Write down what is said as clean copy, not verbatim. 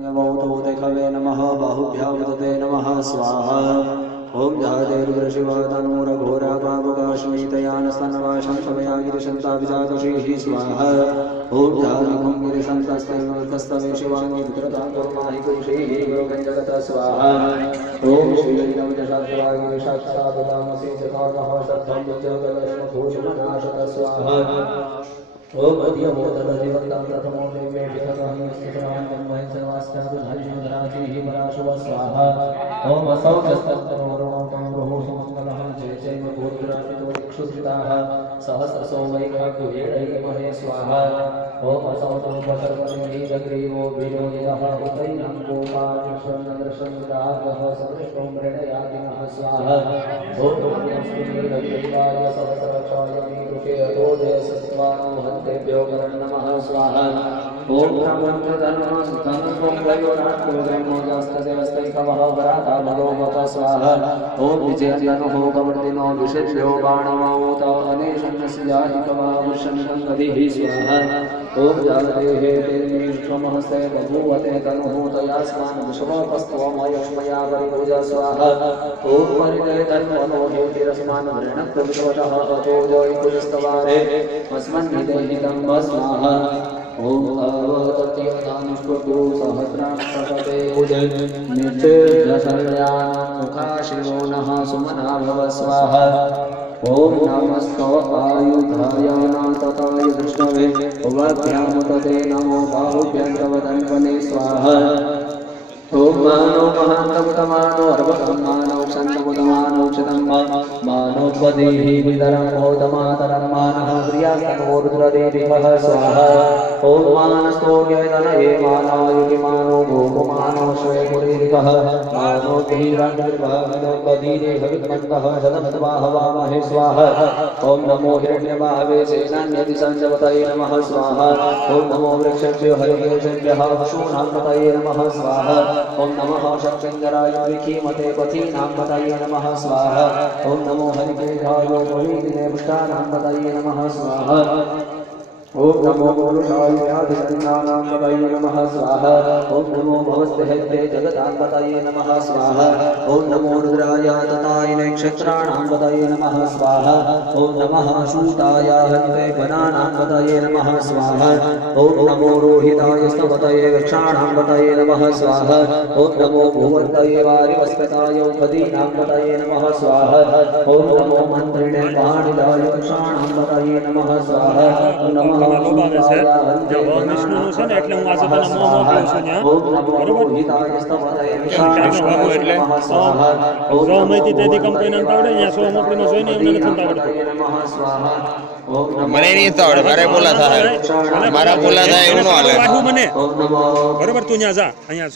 देखवे नमः बाहुभ्यां तते नमः स्वाहा ओम जादेर्वृषिवातनूरघोरापावकाश्मीतयानस्तन्नवाशं क्षमया गिरिशन्ताभिजातशीः स्वाहा ओम जादिकं गिरिशन्तस्तैर्वस्तवे शिवाङ्गी विकृतां कुर्माहि पुरुषैः योगं जगतः स्वाहा ओम श्रीललितशास्त्रागिरिशास्त्रादुदामसि चकारमः सत्त्वं जगदश्मभूषणनाशतः स्वाहा ओम अधियमोदधिवन्तं प्रथमो देवे विततं स्थितवान् तन्मय सर्वास्यादुधारिषुधराजिः पराशुव स्वाहा ओम असौजस्तत्तरोरुणोतं रुः सुमङ्गलः जय जय भूर्विराजितो दिक्षुश्रिताः सहस्रसो वैकाग्येणैकमहे स्वाहा ओम असौतो वसर्वनिधिजग्रीवो विजोयः उतैनं गोपालकृष्णन्द्रशन्द्रागः सदृष्टो मृडयादिनः स्वाहा ओम पुण्यस्मिनीरविवाय सहस्रक्षाय मीदृशे अदोजय सत्त्वानो हन्तेभ्यो नमः स्वाहा ओम स्वाहा ओम विजयन्दनो कवर्दिनो विषभ्यो बाणमाऊत अनेशन्यस्याहिकमावृषन्गतिः स्वाहा ओम जागदेहे तेर्मीष्वमहसे बभूवते तनुः तयास्मान् विश्वपस्त्वमयक्ष्मया परिपूजा स्वाहा ओम परिदे धन्वनो हेतिरस्मान् वृणक्तविश्वतः अतोजोऽकुजस्तवारे अस्मन्निदेहितं स्वाहा ओम अवतत्यदानुष्पदो सहस्राक्षपदे उदय नित्यजशल्यामुखाशिरो नः सुमना भव स्वाहा ओम नमस्कायुधाय नाथताय विष्णवे उवाभ्यां तते नमो बाहुभ्यां तव धन्वने स्वाहा ओम मानो महान्तमुतमानो अर्वतमानो क्षन्तमुतमानो क्षतम्मा मानोपदेहि विदरं मोदमातरं मानः प्रियास्तनोरुद्रदेवः स्वाहा ओम मानस्तोयतनये मानायुगिमानो गोपमानो श्वेपुरीरिवः मानो धीरङ्गिर्भाविनोपदीरे भविद्मन्तः शतमतवाहवामहे स्वाहा ओम नमो हिरण्यवाहवे सेनान्यति सञ्जवतये नमः स्वाहा ओम नमो वृक्षभ्यो हरिकेशभ्यः पशूनां पतये नमः स्वाहा ओम नमः शक्तिञ्जराय विखीमते पथीनां पतये नमः स्वाहा ओम नमो हरिकेशाय पुरीरिने पुष्टानां पतये नमः स्वाहा ओम नमो पुरुषाय व्याधिसन्नानां पतये नमः स्वाहा ओम नमो भवस्तेहत्ते जगदात्पतये नमः स्वाहा ओम नमो रुद्राय तताय नक्षत्राणां पतये नमः स्वाहा ओम नमः शूताय हन्ते वनानां पतये नमः स्वाहा ओम नमो रोहिताय स्तवतये वृक्षाणां पतये नमः स्वाहा ओम नमो भुवन्तये वारिवस्पताय उपदीनां पतये नमः स्वाहा ओम नमो मन्त्रिणे पाणिदाय वृक्षाणां पतये नमः स्वाहा ओम नमः ભગવાન છે ભગવાન વિષ્ણુનું છે ને એટલે હું આજે તને મોં મોકલું છું ત્યાં બરોબર એટલે જો માહિતી તેથી કંપનીને આવડે અહીંયા સો મોકલીનો જોઈને એમને નથી આવડતું મને નહીં આવડે મારે બોલા થાય મારા બોલા થાય એવું ન હાલે મને બરોબર તું ત્યાં જા અહીંયા